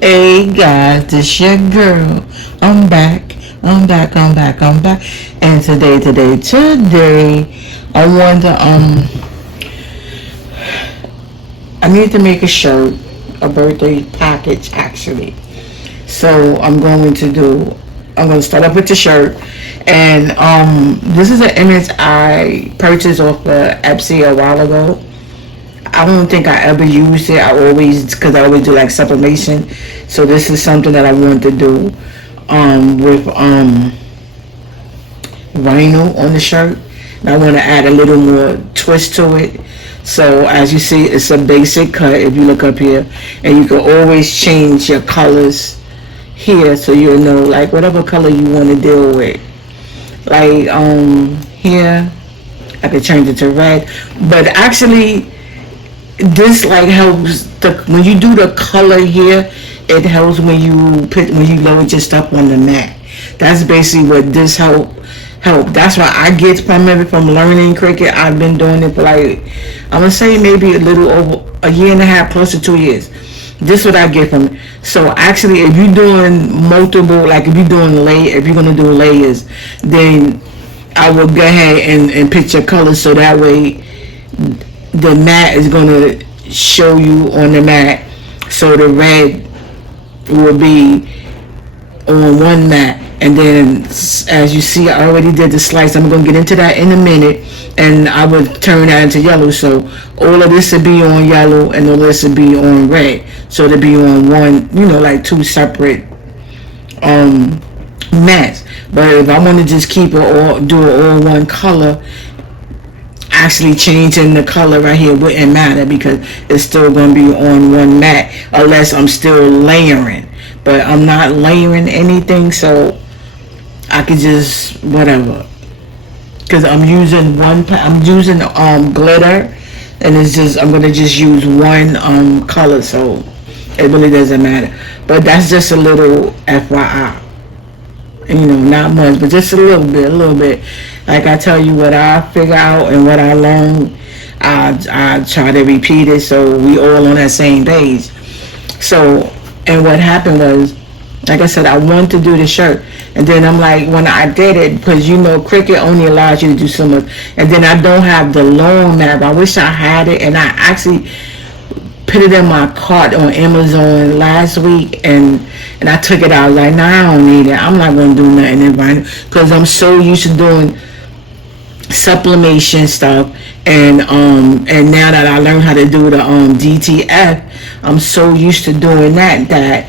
Hey guys, this your girl. I'm back. I'm back. And today, I want to I need to make a shirt, a birthday package actually. So I'm going to start off with the shirt, and this is an image I purchased off of Etsy a while ago. I don't think I ever used it. Because I always do like sublimation. So this is something that I want to do with vinyl on the shirt. And I want to add a little more twist to it. So as you see, it's a basic cut if you look up here. And you can always change your colors here so you'll know like whatever color you want to deal with. Like here, I could change it to red. But actually, this like helps when you do the color here. It helps when you load your stuff on the mat. That's basically what this help. That's what I get from learning Cricut. I've been doing it for like, I'm gonna say maybe a little over a year and a half, close to 2 years. This is what I get from it. So actually, if you're doing multiple, like if you're gonna do layers, then I will go ahead and pick your colors so that way the mat is going to show you on the mat. So the red will be on one mat, and then as you see, I already did the slice. I'm going to get into that in a minute, and I will turn that into yellow. So all of this will be on yellow and all of this will be on red. So to be on one, like two separate mats. But if I want to just keep it all, do it all one color, actually changing the color right here wouldn't matter because it's still going to be on one mat unless I'm still layering. But I'm not layering anything, so I could just whatever. Because I'm using glitter, and I'm gonna just use one color, so it really doesn't matter. But that's just a little FYI. Not much, but just a little bit. Like I tell you what I figure out and what I learn, I try to repeat it so we all on that same page. So, and what happened was, like I said, I wanted to do the shirt, and then I'm like, when I did it, because Cricut only allows you to do so much, and then I don't have the long map. I wish I had it, and I actually put it in my cart on Amazon last week, and I took it out. I was like, nah, I don't need it. I'm not going to do nothing in vinyl because I'm so used to doing sublimation stuff, and now that I learned how to do the DTF, I'm so used to doing that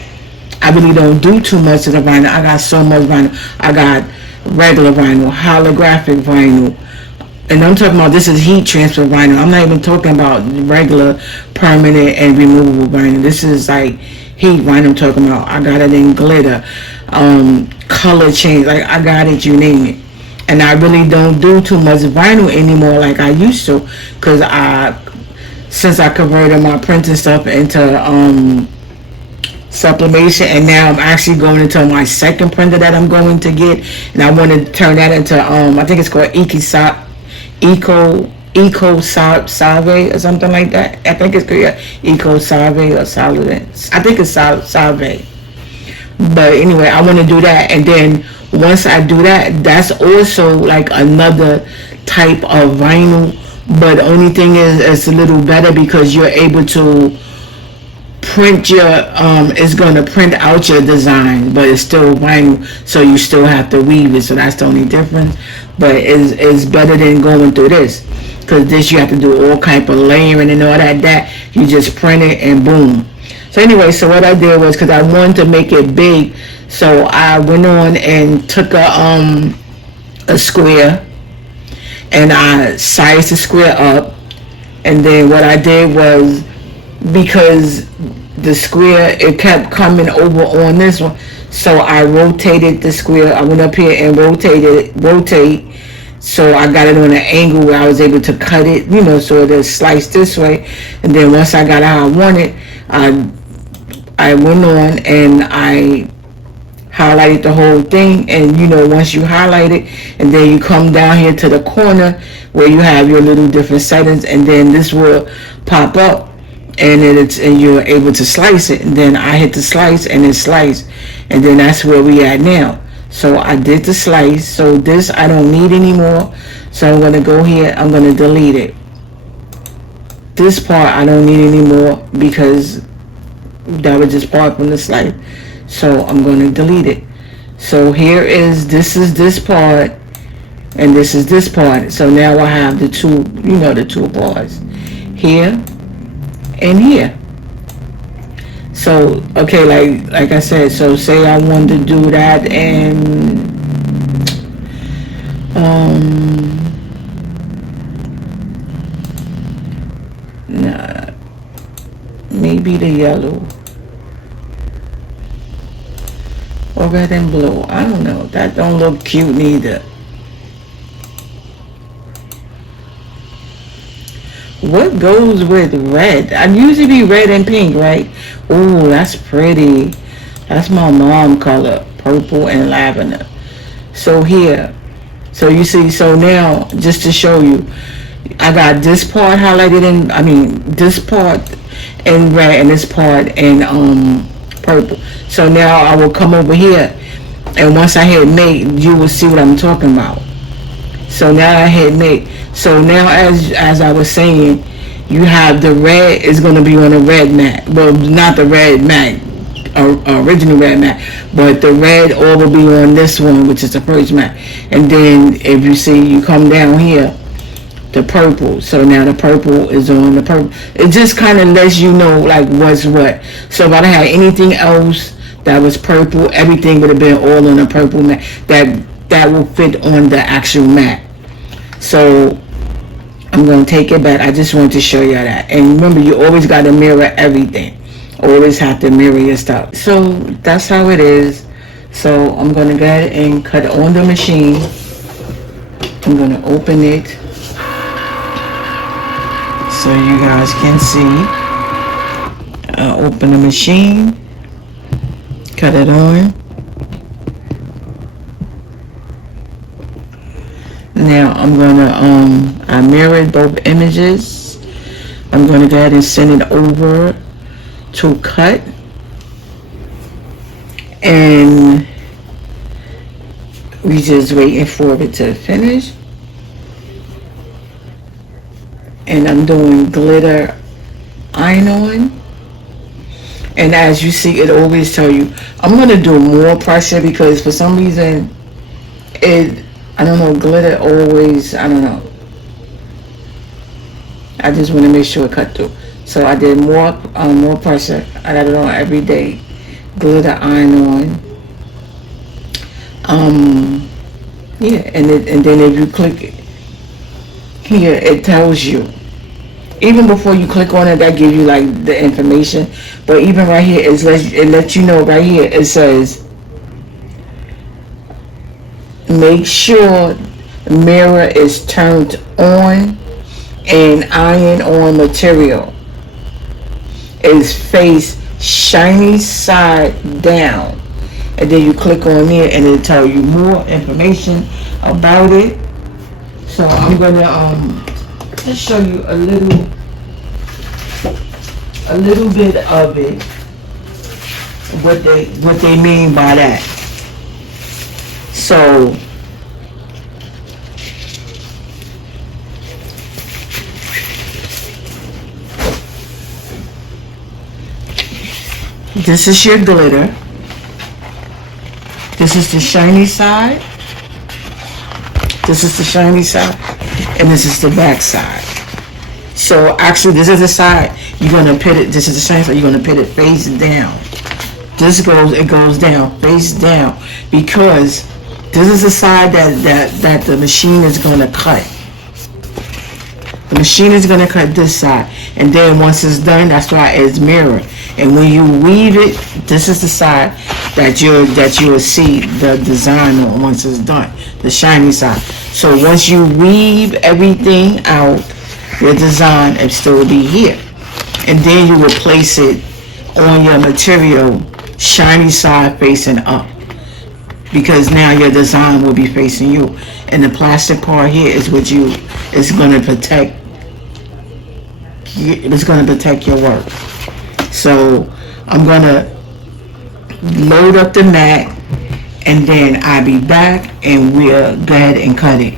I really don't do too much of the vinyl. I got so much vinyl. I got regular vinyl, holographic vinyl, and I'm talking about this is heat transfer vinyl. I'm not even talking about regular permanent and removable vinyl. This is like heat vinyl I'm talking about. I got it in glitter, color change, like I got it, you name it. And I really don't do too much vinyl anymore like I used to, because since I converted my printing stuff into sublimation, and now I'm actually going into my second printer that I'm going to get, and I want to turn that into I think it's called Eco Salve or something like that. I think it's called Eco Salve or Solid. I think it's Salve. But anyway, I want to do that, and then once I do that, that's also like another type of vinyl. But the only thing is, it's a little better because you're able to print it's going to print out your design, but it's still vinyl, so you still have to weave it. So that's the only difference. But it's better than going through this, because this you have to do all type of layering and all that you just print it and boom. So anyway, so what I did was, because I wanted to make it big, so I went on and took a square, and I sized the square up, and then what I did was, because the square, it kept coming over on this one, so I rotated the square. I went up here and rotate, so I got it on an angle where I was able to cut it, so it sliced this way. And then once I got how I wanted, I went on and I highlighted the whole thing. And once you highlight it, and then you come down here to the corner where you have your little different settings, and then this will pop up, and and you're able to slice it. And then I hit the slice and then slice, and then that's where we at now. So I did the slice. So this I don't need anymore. So I'm gonna go here. I'm gonna delete it. This part I don't need anymore because that was just part from the slice. So I'm gonna delete it. So here is this part, and this is this part. So now I have the two, the two parts here and here. So okay, like I said, so say I wanted to do that, and nah, maybe the yellow or red and blue. I don't know. That don't look cute neither. What goes with red? I usually be red and pink, right? Ooh, that's pretty. That's my mom color, purple and lavender. So here, so you see, so now just to show you, I got this part highlighted this part in red and this part in purple. So now I will come over here, and once I hit make, you will see what I'm talking about. So now I hit make. So now as I was saying, you have the red is going to be on a red mat. Well, not the red mat, original red mat, but the red all will be on this one, which is the first mat. And then if you see, you come down here, the purple. So now the purple is on the purple. It just kind of lets you know like what's what. So if I didn't have anything else that was purple, everything would have been all on a purple mat. That will fit on the actual mat. So I'm going to take it back. I just wanted to show you that. And remember, you always got to mirror everything. Always have to mirror your stuff. So that's how it is. So I'm going to go ahead and cut it on the machine. I'm going to open it so you guys can see. Open the machine. Cut it on. Now I'm gonna I mirrored both images. I'm gonna go ahead and send it over to cut, and we just waiting for it to finish. And I'm doing glitter iron on, and as you see, it always tell you I'm gonna do more pressure because for some reason I don't know, glitter always, I don't know. I just want to make sure it cut through. So I did more pressure. I got it on every day. Glitter iron on. Yeah, and then if you click it, here, it tells you. Even before you click on it, that gives you like the information. But even right here, it lets you know right here, it says, make sure mirror is turned on and iron on material is face shiny side down. And then you click on it and it'll tell you more information about it. So I'm gonna just show you a little bit of it, what they mean by that. So this is your glitter. This is the shiny side. This is the shiny side, and this is the back side. So actually, this is the side you're gonna put it. This is the shiny side. You're gonna put it face down. It goes down, face down, because this is the side that the machine is going to cut. The machine is going to cut this side. And then once it's done, that's why it's mirrored. And when you weave it, this is the side that you'll see the design on once it's done. The shiny side. So once you weave everything out, your design will still be here. And then you will place it on your material, shiny side facing up. Because now your design will be facing you, and the plastic part here is what is going to protect it's going to protect your work. So I'm going to load up the mat, and then I'll be back and we'll go ahead and cut it.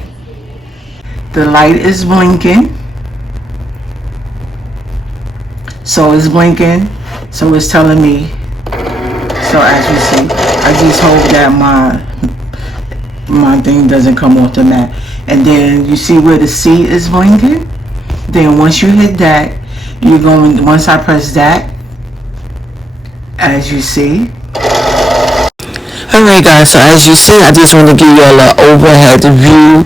The light is blinking. So it's blinking. So it's telling me. So as you see, I just hope that my thing doesn't come off the mat. And then you see where the C is blinking? Then once you hit that, once I press that, as you see. Alright guys, so as you see, I just want to give you all an overhead view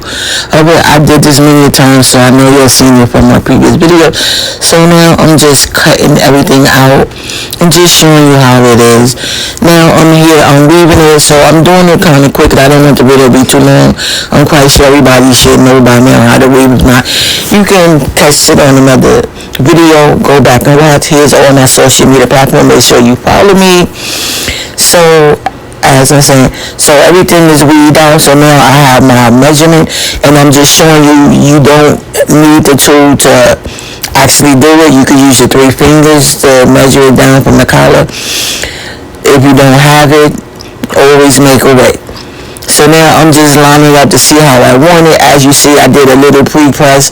of it. I did this many times, so I know you've seen it from my previous video. So now I'm just cutting everything out and just showing you how it is. Now I'm here, I'm weaving it, so I'm doing it kind of quick. I don't want the video to be too long. I'm quite sure everybody should know by now how to weave. If not, you can catch it on another video. Go back and watch. Here's all my social media platform. Make sure you follow me. So as I said, so everything is weaved out. So now I have my measurement, and I'm just showing you don't need the tool to actually do it. You can use your 3 fingers to measure it down from the collar. If you don't have it, always make a way. So now I'm just lining up to see how I want it. As you see, I did a little pre-press,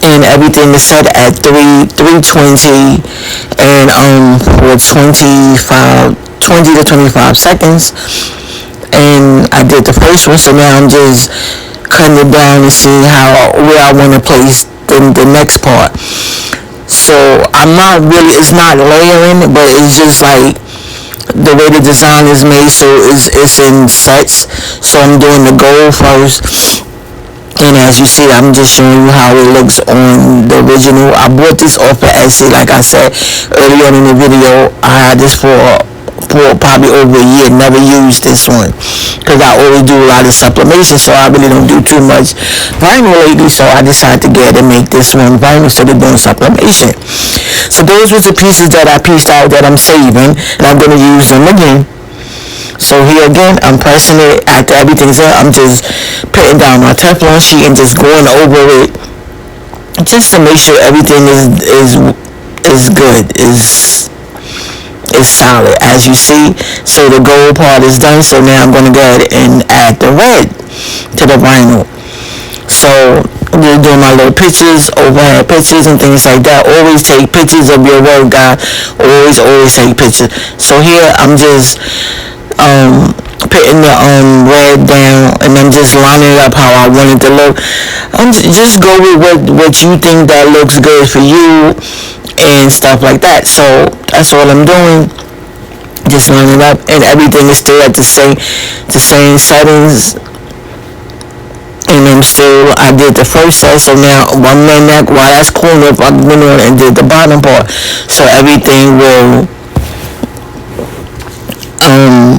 and everything is set at 320 and for 20 to 25 seconds. And I did the first one, so now I'm just cutting it down and seeing where I want to place the next part. So it's not layering, but it's just like the way the design is made, so it's in sets. So I'm doing the gold first, and as you see, I'm just showing you how it looks on the original. I bought this off of Etsy, like I said earlier in the video. I had this for probably over a year. Never used this one because I always do a lot of sublimation, so I really don't do too much vinyl lately. So I decided to get and make this one vinyl instead of doing sublimation. So those were the pieces that I pieced out that I'm saving, and I'm going to use them again. So here again, I'm pressing it after everything's in. I'm just putting down my Teflon sheet and just going over it, just to make sure everything is good, is solid, as you see. So the gold part is done. So now I'm going to go ahead and add the red to the vinyl. So we're doing my little pictures, overhead pictures and things like that. Always take pictures of your work, guys. Always take pictures. So here I'm just putting the red down, and I'm just lining it up how I want it to look. Just go with what you think that looks good for you and stuff like that. So that's all I'm doing, just lining it up, and everything is still at the same settings. And I did the first set, so now one man neck, while that's cooling up, I went on and did the bottom part, so everything will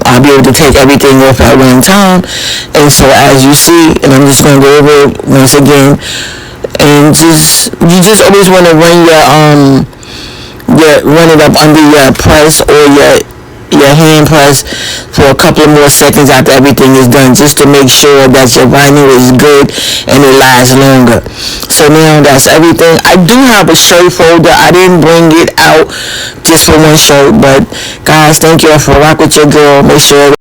I'll be able to take everything off at one time. And so as you see, and I'm just going to go over it once again, and you just always want to run run it up under your press or your hand press for a couple of more seconds after everything is done, just to make sure that your vinyl is good and it lasts longer. So now that's everything. I do have a shirt folder. I didn't bring it out just for one shirt, but guys, thank you all for rocking with your girl. Make sure